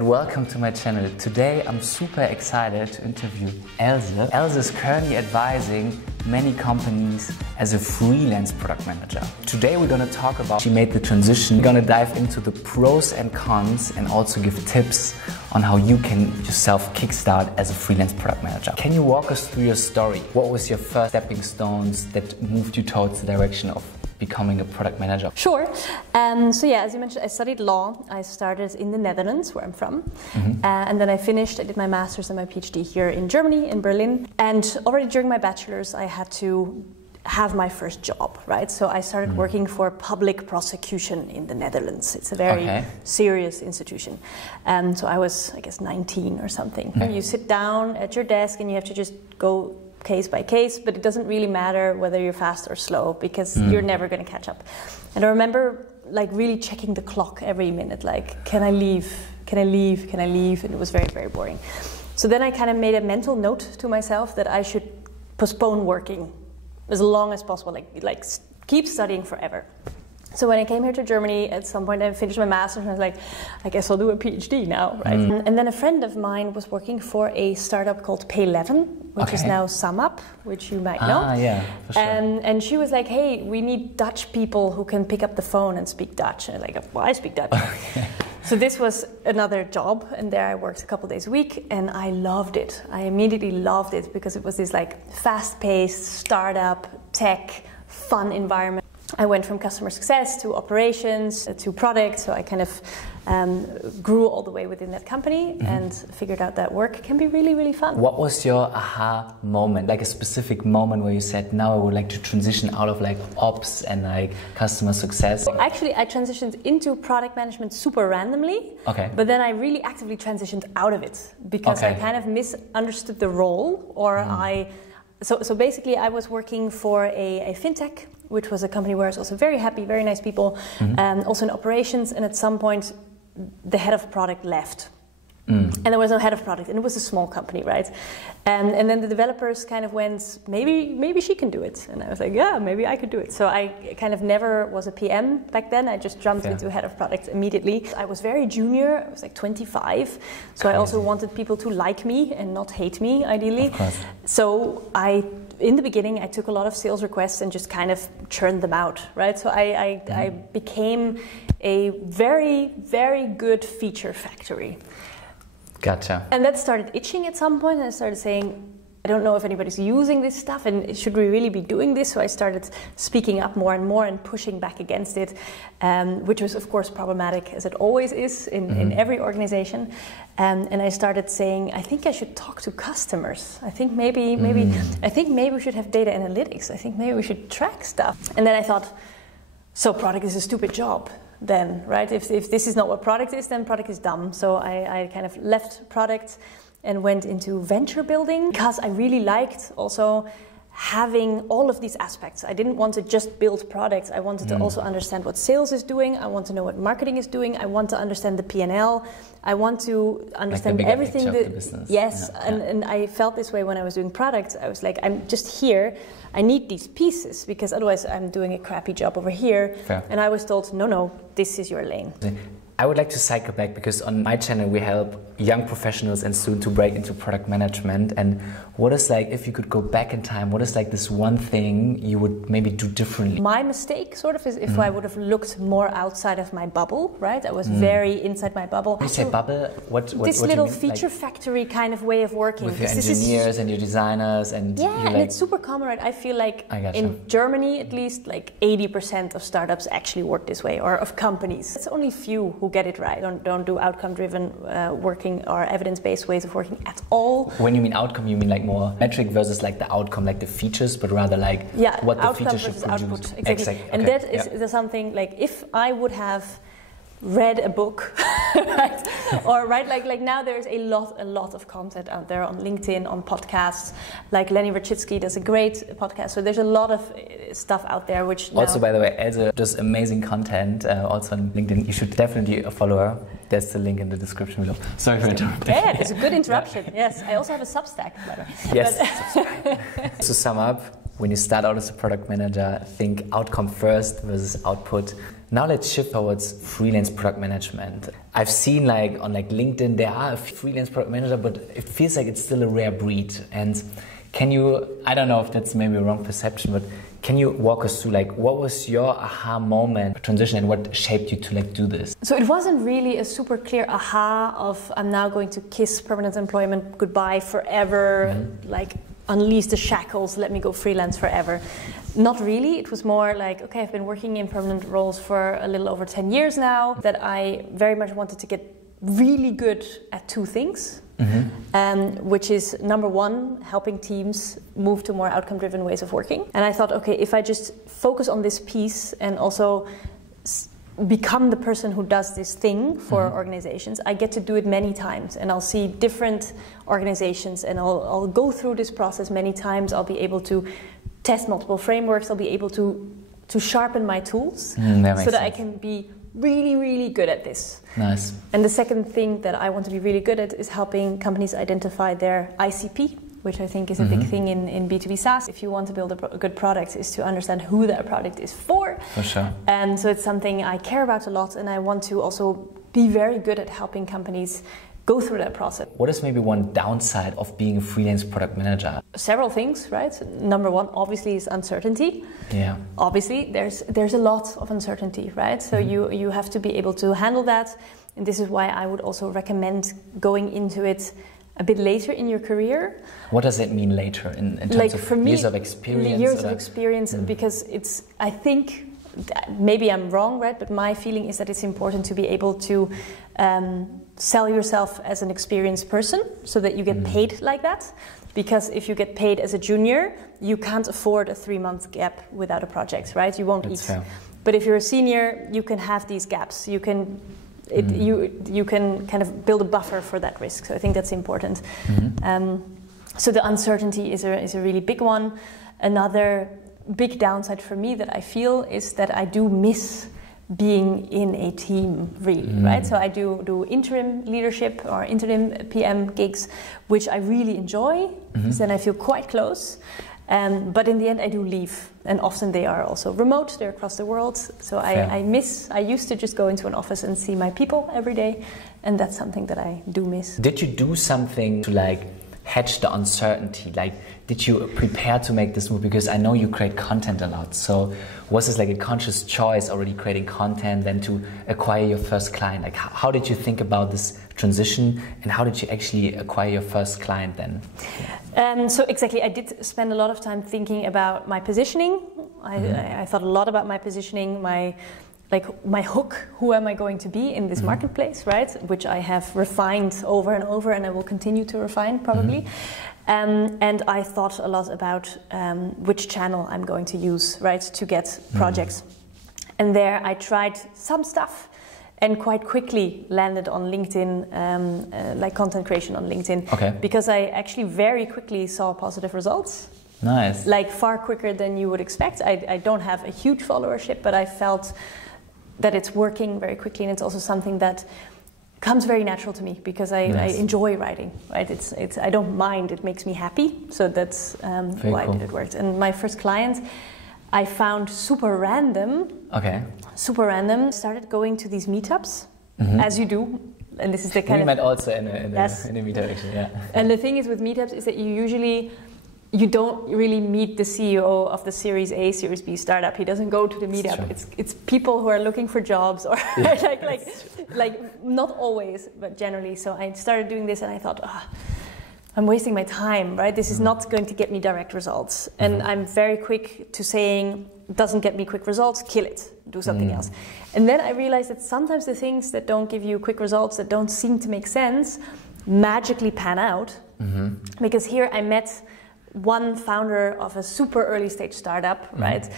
Welcome to my channel. Today I'm super excited to interview Else. Else is currently advising many companies as a freelance product manager. Today we're going to talk about she made the transition. We're going to dive into the pros and cons and also give tips on how you can yourself kickstart as a freelance product manager. Can you walk us through your story? What was your first stepping stones that moved you towards the direction of becoming a product manager? Sure. As you mentioned, I studied law. I started in the Netherlands, where I'm from. And then I did my master's and my PhD here in Germany, in Berlin. And already during my bachelor's, I had to have my first job, right? So I started working for public prosecution in the Netherlands. It's a very serious institution. So I was, I guess, 19 or something. You sit down at your desk and you have to just go case by case, but it doesn't really matter whether you're fast or slow because you're never going to catch up. And I remember like really checking the clock every minute, like, can I leave? Can I leave? Can I leave? And it was very, very boring. So then I kind of made a mental note to myself that I should postpone working as long as possible, like keep studying forever. So when I came here to Germany, at some point I finished my master's and I was like, I guess I'll do a PhD now, right? And then a friend of mine was working for a startup called Pay11, which is now SumUp, which you might know. Yeah, for sure. And she was like, hey, we need Dutch people who can pick up the phone and speak Dutch. And I'm like, well, I speak Dutch. So this was another job, and there I worked a couple days a week, and I loved it. I immediately loved it because it was this like fast-paced startup, tech, fun environment. I went from customer success to operations to product, so I kind of grew all the way within that company and figured out that work can be really, really fun. What was your aha moment, like a specific moment where you said, now I would like to transition out of like ops and like customer success? Actually, I transitioned into product management super randomly, but then I really actively transitioned out of it because I kind of misunderstood the role, or So basically I was working for a fintech, which was a company where I was also very happy, very nice people, also in operations, and at some point the head of product left. And there was no head of product, and it was a small company, right? And then the developers kind of went, maybe she can do it. And I was like, yeah, maybe I could do it. So I kind of never was a PM back then. I just jumped into head of product immediately. I was very junior. I was like 25. So I also wanted people to like me and not hate me, ideally. So in the beginning, I took a lot of sales requests and just kind of churned them out, right? So I became a very, very good feature factory. Gotcha. And that started itching at some point, and I started saying, I don't know if anybody's using this stuff, and should we really be doing this? So I started speaking up more and more and pushing back against it, which was of course problematic, as it always is in every organization. And I started saying, I think I should talk to customers. I think maybe we should have data analytics. I think maybe we should track stuff. And then I thought, so product is a stupid job then, right? If this is not what product is, then product is dumb. So I kind of left product and went into venture building because I really liked also having all of these aspects. I didn't want to just build products. I wanted to also understand what sales is doing. I want to know what marketing is doing. I want to understand the P&L. I want to understand like everything. Of the business. Yes, and I felt this way when I was doing products. I was like, I'm just here. I need these pieces because otherwise I'm doing a crappy job over here. And I was told, no, this is your lane. I would like to cycle back because on my channel we help young professionals and students to break into product management. And what is like, if you could go back in time, what is like this one thing you would maybe do differently? My mistake sort of is if I would have looked more outside of my bubble, right? I was very inside my bubble. When you say bubble, what this what little do you mean? feature factory kind of way of working. With your engineers and your designers and and it's super common, right? I feel like in Germany at least like 80% of startups actually work this way, or of companies. It's only few who get it right, don't do outcome-driven working or evidence-based ways of working at all. When you mean outcome, you mean like more metric versus like the outcome, like the features, but rather like what the feature should produce. Output, exactly. And that is something like if I would have read a book, right? Or like now there's a lot of content out there on LinkedIn, on podcasts. Like Lenny Rachitsky does a great podcast. So there's a lot of stuff out there. Which also, by the way, Else does amazing content. Also on LinkedIn, you should definitely follow her. There's the link in the description below. Sorry for interrupting. Yeah, it's a good interruption. Yes, I also have a Substack, by the way. Yes. To sum up, when you start out as a product manager, think outcome first versus output. Now let's shift towards freelance product management. I've seen like on like LinkedIn, there are a few freelance product manager, but it feels like it's still a rare breed. And can you, I don't know if that's maybe a wrong perception, but can you walk us through like what was your aha moment, transition, and what shaped you to like do this? So it wasn't really a super clear aha of I'm now going to kiss permanent employment goodbye forever, like unleash the shackles, let me go freelance forever. Not really. It was more like, okay, I've been working in permanent roles for a little over 10 years now, that I very much wanted to get really good at two things. Which is number one, helping teams move to more outcome-driven ways of working. And I thought, okay, if I just focus on this piece and also become the person who does this thing for organizations, I get to do it many times, and I'll see different organizations, and I'll go through this process many times. I'll be able to test multiple frameworks. I'll be able to sharpen my tools so that I can be really, really good at this. Nice. And the second thing that I want to be really good at is helping companies identify their ICP, which I think is a big thing in B2B SaaS. If you want to build a good product, is to understand who that product is for. For sure. And so it's something I care about a lot, and I want to also be very good at helping companies go through that process. What is maybe one downside of being a freelance product manager? Several things, right? Number one, obviously, is uncertainty. Yeah. Obviously, there's a lot of uncertainty, right? So you have to be able to handle that. And this is why I would also recommend going into it a bit later in your career. What does it mean later in terms like of for me, years of experience? Years of experience, because it's, I think, maybe I'm wrong, right? But my feeling is that it's important to be able to sell yourself as an experienced person so that you get paid like that. Because if you get paid as a junior, you can't afford a 3-month gap without a project, right? You won't eat. Fair. But if you're a senior, you can have these gaps. You can you can kind of build a buffer for that risk. So I think that's important. So the uncertainty is a really big one. Another big downside for me that I feel is that I do miss being in a team, really, right? So I do interim leadership or interim PM gigs, which I really enjoy, because then I feel quite close. But in the end, I do leave, and often they are also remote, they're across the world. So I used to just go into an office and see my people every day, and that's something that I do miss. Did you do something to like hedge the uncertainty? Like, did you prepare to make this move? Because I know you create content a lot. So was this like a conscious choice already creating content, then to acquire your first client? Like, how did you think about this transition, and how did you actually acquire your first client then? So exactly, I did spend a lot of time thinking about my positioning. I thought a lot about my positioning, my hook. Who am I going to be in this marketplace, right? Which I have refined over and over, and I will continue to refine probably. And I thought a lot about which channel I'm going to use, right, to get projects. And there I tried some stuff, and quite quickly landed on LinkedIn, like content creation on LinkedIn. Okay. Because I actually very quickly saw positive results. Nice. Like far quicker than you would expect. I don't have a huge followership, but I felt that it's working very quickly, and it's also something that comes very natural to me, because I enjoy writing, right? It's I don't mind, it makes me happy. So that's why cool. it worked. And my first client I found super random. Okay. Super random. Started going to these meetups, as you do. And this is the kind we met also in a meetup, actually, yeah. And the thing is with meetups is that you don't really meet the CEO of the Series A, Series B startup. He doesn't go to the meetup. It's people who are looking for jobs, or like not always, but generally. So I started doing this, and I thought, I'm wasting my time, right? This is not going to get me direct results. And I'm very quick to saying, doesn't get me quick results, kill it, do something else. And then I realized that sometimes the things that don't give you quick results, that don't seem to make sense, magically pan out. Because here I met one founder of a super early stage startup, right?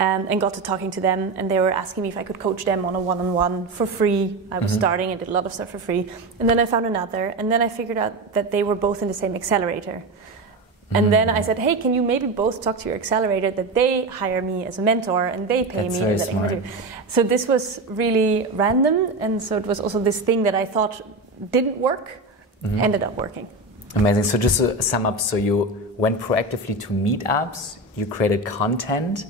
And got to talking to them, and they were asking me if I could coach them on a one-on-one for free. I was starting and did a lot of stuff for free. And then I found another, and then I figured out that they were both in the same accelerator. And then I said, hey, can you maybe both talk to your accelerator that they hire me as a mentor and they pay me? And that I can do. So this was really random, and so it was also this thing that I thought didn't work, ended up working. Amazing. So just to sum up, so you went proactively to meetups, you created content,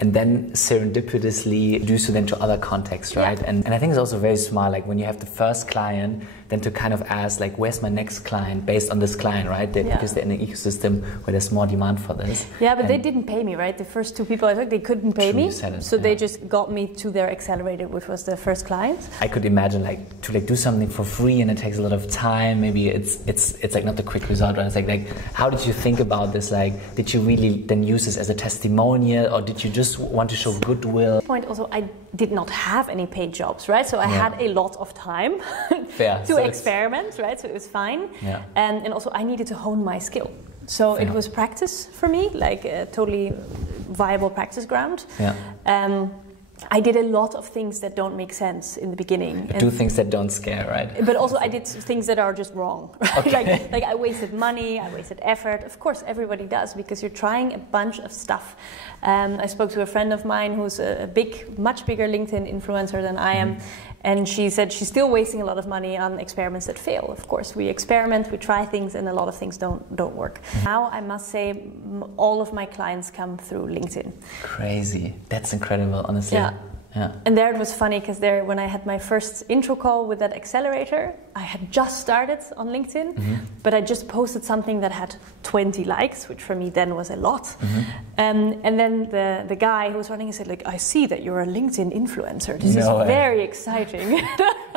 and then serendipitously introduce them to other contexts, right? Yeah. And I think it's also very smart, like when you have the first client, then to kind of ask, like, where's my next client based on this client, right? Because they're in an ecosystem where there's more demand for this. Yeah, but they didn't pay me, right? The first 2 people I took, they couldn't pay me, so they just got me to their accelerator, which was their first client. I could imagine like to like do something for free and it takes a lot of time. Maybe it's like not the quick result, right? It's like how did you think about this? Like, did you really then use this as a testimonial, or did you just want to show goodwill? Point also, I did not have any paid jobs, right? So I had a lot of time to experiment, right? So it was fine. Yeah. And also I needed to hone my skill. So it was practice for me, like a totally viable practice ground. Yeah. I did a lot of things that don't make sense in the beginning. Do things that don't scare, right? But also I did things that are just wrong. Right? Okay. like I wasted money, I wasted effort. Of course, everybody does, because you're trying a bunch of stuff. I spoke to a friend of mine who's a much bigger LinkedIn influencer than I am. And she said she's still wasting a lot of money on experiments that fail. Of course, we experiment, we try things, and a lot of things don't work. Now, I must say, all of my clients come through LinkedIn. Crazy. That's incredible, honestly. Yeah. Yeah. And there it was funny, because there, when I had my first intro call with that accelerator, I had just started on LinkedIn, but I just posted something that had 20 likes, which for me then was a lot. And then the guy who was running, he said, like, I see that you're a LinkedIn influencer. This is very exciting.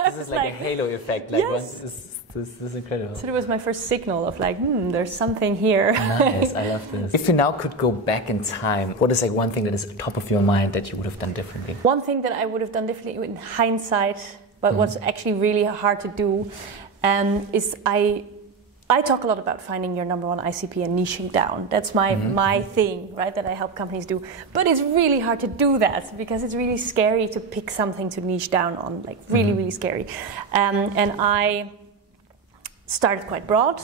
This is like a halo effect. Like, yes. This is incredible. So it was my first signal of like, there's something here. Nice, I love this. If you now could go back in time, what is like one thing that is top of your mind that you would have done differently? One thing that I would have done differently in hindsight, but what's actually really hard to do, is I talk a lot about finding your number one ICP and niching down. That's my thing, right, that I help companies do. But it's really hard to do that, because it's really scary to pick something to niche down on, like really scary. And I started quite broad.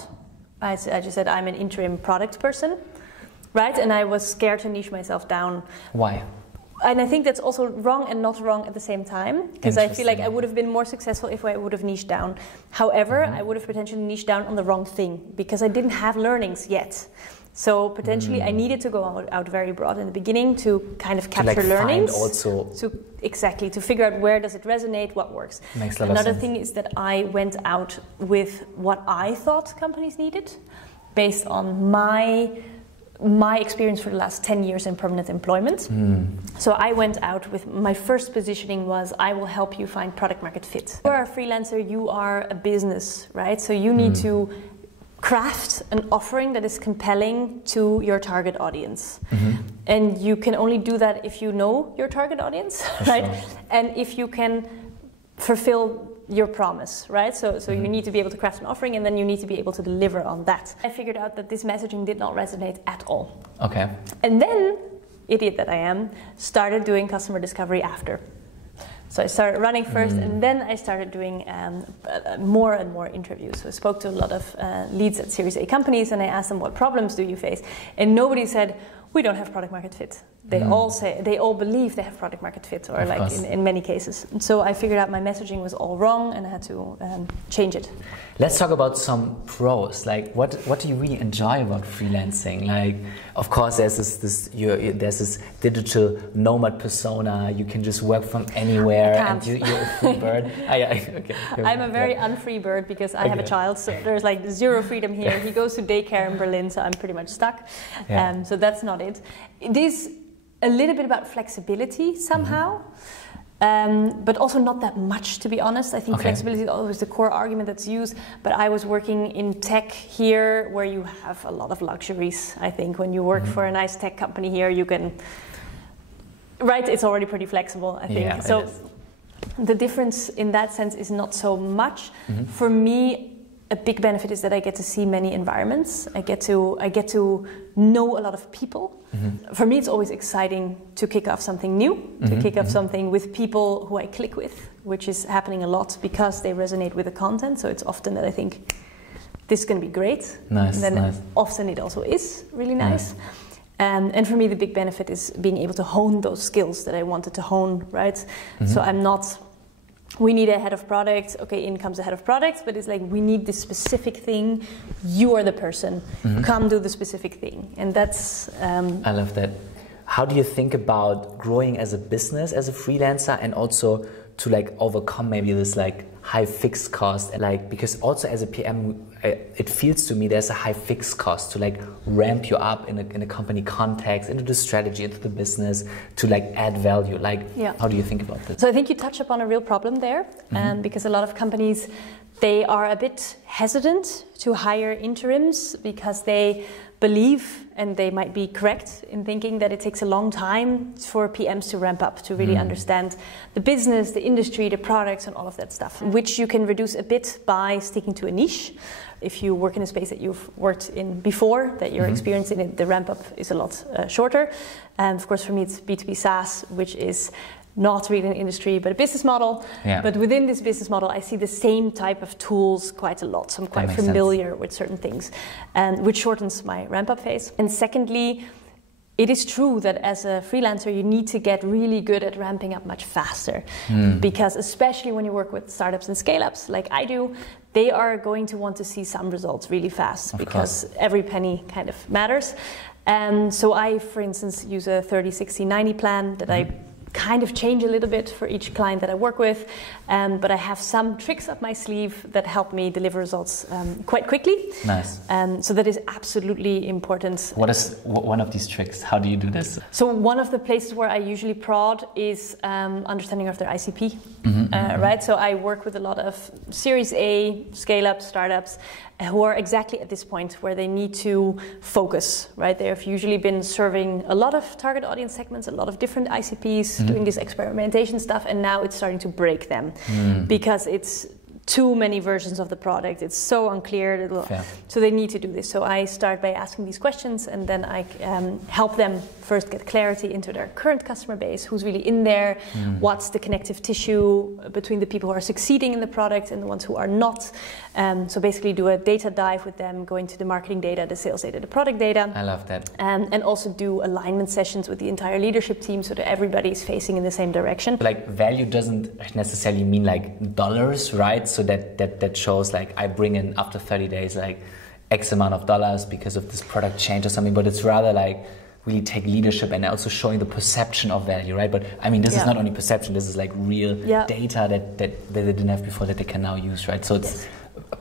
I just said I'm an interim product person, right? And I was scared to niche myself down. Why? And I think that's also wrong and not wrong at the same time, because I feel like I would have been more successful if I would have niched down. However, I would have potentially niched down on the wrong thing, because I didn't have learnings yet. So potentially I needed to go out very broad in the beginning to kind of capture learnings. To figure out where does it resonate, what works. Makes a lot of Another sense. thing is that I went out with what I thought companies needed, based on my experience for the last 10 years in permanent employment. So I went out with my first positioning was, I will help you find product market fit. You are a freelancer, you are a business, right? So you need to craft an offering that is compelling to your target audience. And you can only do that if you know your target audience, right? Sure. And if you can fulfill your promise, right? So you need to be able to craft an offering, and then you need to be able to deliver on that. I figured out that this messaging did not resonate at all. Okay. And then, idiot that I am, started doing customer discovery after. So I started running first, and then I started doing more and more interviews. So I spoke to a lot of leads at Series A companies, and I asked them, what problems do you face? And nobody said, we don't have product market fit. They all believe they have product market fit, or like in many cases. And so I figured out my messaging was all wrong, and I had to change it. Let's talk about some pros. Like, what do you really enjoy about freelancing? Like, of course, there's this digital nomad persona. You can just work from anywhere, and you're a free bird. I'm a very unfree bird, because I have a child, so there's like zero freedom here. He goes to daycare in Berlin, so I'm pretty much stuck. So that's not it. It is a little bit about flexibility somehow. But also not that much, to be honest. I think flexibility is always the core argument that's used. But I was working in tech here, where you have a lot of luxuries. I think when you work for a nice tech company here, you can, right? It's already pretty flexible, I think. Yeah, so the difference in that sense is not so much. For me, a big benefit is that I get to see many environments. I get to know a lot of people. For me, it's always exciting to kick off something new, to kick off something with people who I click with, which is happening a lot because they resonate with the content. So it's often that I think this is going to be great. Nice. And then often it also is really nice. And for me, the big benefit is being able to hone those skills that I wanted to hone, right? So I'm not, we need a head of product, okay, in comes a head of product, but it's like, we need this specific thing, you are the person, come do the specific thing. And that's... I love that. How do you think about growing as a business, as a freelancer, and also to like overcome maybe this like high fixed cost? Like, because also as a PM, it feels to me there's a high fixed cost to like ramp you up in a company context, into the strategy, into the business, to like add value. Like, how do you think about this? So I think you touch upon a real problem there, because a lot of companies, they are a bit hesitant to hire interims because they believe, and they might be correct in thinking, that it takes a long time for PMs to ramp up, to really understand the business, the industry, the products, and all of that stuff, which you can reduce a bit by sticking to a niche. If you work in a space that you've worked in before, that you're experiencing it, the ramp up is a lot shorter. And of course, for me, it's B2B SaaS, which is not really an industry, but a business model. Yeah. But within this business model, I see the same type of tools quite a lot. So I'm quite familiar with certain things, which shortens my ramp-up phase. And secondly, it is true that as a freelancer, you need to get really good at ramping up much faster. Because especially when you work with startups and scale-ups, like I do, they are going to want to see some results really fast, because every penny kind of matters. And so I, for instance, use a 30, 60, 90 plan that I kind of change a little bit for each client that I work with, but I have some tricks up my sleeve that help me deliver results quite quickly. Nice. So that is absolutely important. What is one of these tricks? How do you do this? So one of the places where I usually prod is understanding of their ICP, right? So I work with a lot of Series A scale-up startups who are exactly at this point where they need to focus, right? They have usually been serving a lot of target audience segments, a lot of different ICPs, doing this experimentation stuff, and now it's starting to break them because it's too many versions of the product. It's so unclear. So they need to do this. So I start by asking these questions, and then I help them first get clarity into their current customer base, who's really in there, what's the connective tissue between the people who are succeeding in the product and the ones who are not. So basically do a data dive with them, go into the marketing data, the sales data, the product data. I love that. And also do alignment sessions with the entire leadership team so that everybody is facing in the same direction. Like value doesn't necessarily mean like dollars, right? So that shows like I bring in after 30 days like X amount of dollars because of this product change or something, but it's rather like really take leadership and also showing the perception of value, right? But I mean, this is not only perception, this is like real data that they didn't have before that they can now use, right? So it's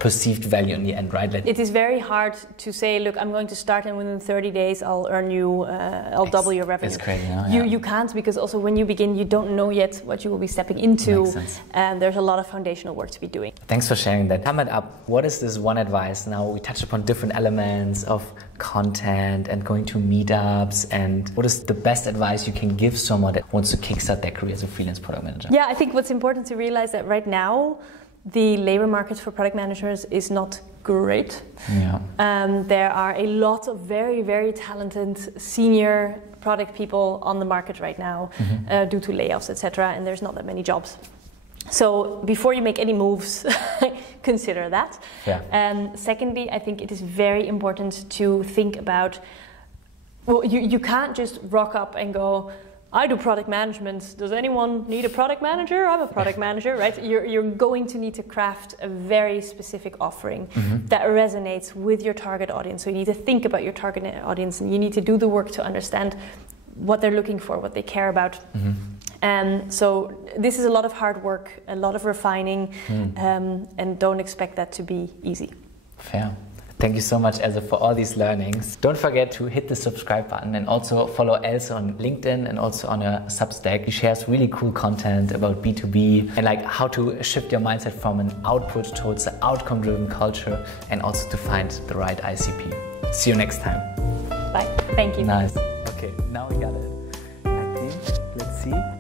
perceived value in the end, right? It is very hard to say, look, I'm going to start and within 30 days I'll earn you, I'll double your revenue. It's crazy, You can't, because also when you begin, you don't know yet what you will be stepping into, and there's a lot of foundational work to be doing. Thanks for sharing that. Sum it up, what is this one advice? Now we touched upon different elements of content and going to meetups, and what is the best advice you can give someone that wants to kickstart their career as a freelance product manager? Yeah, I think what's important to realize that right now, the labor market for product managers is not great. There are a lot of very, very talented senior product people on the market right now due to layoffs, etc., and there's not that many jobs. So before you make any moves, consider that. Secondly, I think it is very important to think about, well, you can't just rock up and go, I do product management. Does anyone need a product manager? I'm a product manager, right? You're going to need to craft a very specific offering that resonates with your target audience. So you need to think about your target audience, and you need to do the work to understand what they're looking for, what they care about. So this is a lot of hard work, a lot of refining, and don't expect that to be easy. Fair. Thank you so much, Else, for all these learnings. Don't forget to hit the subscribe button and also follow Else on LinkedIn and also on her Substack. She shares really cool content about B2B and like how to shift your mindset from an output towards an outcome-driven culture, and also to find the right ICP. See you next time. Bye. Thank you. Nice. Okay, now we got it. I think, let's see.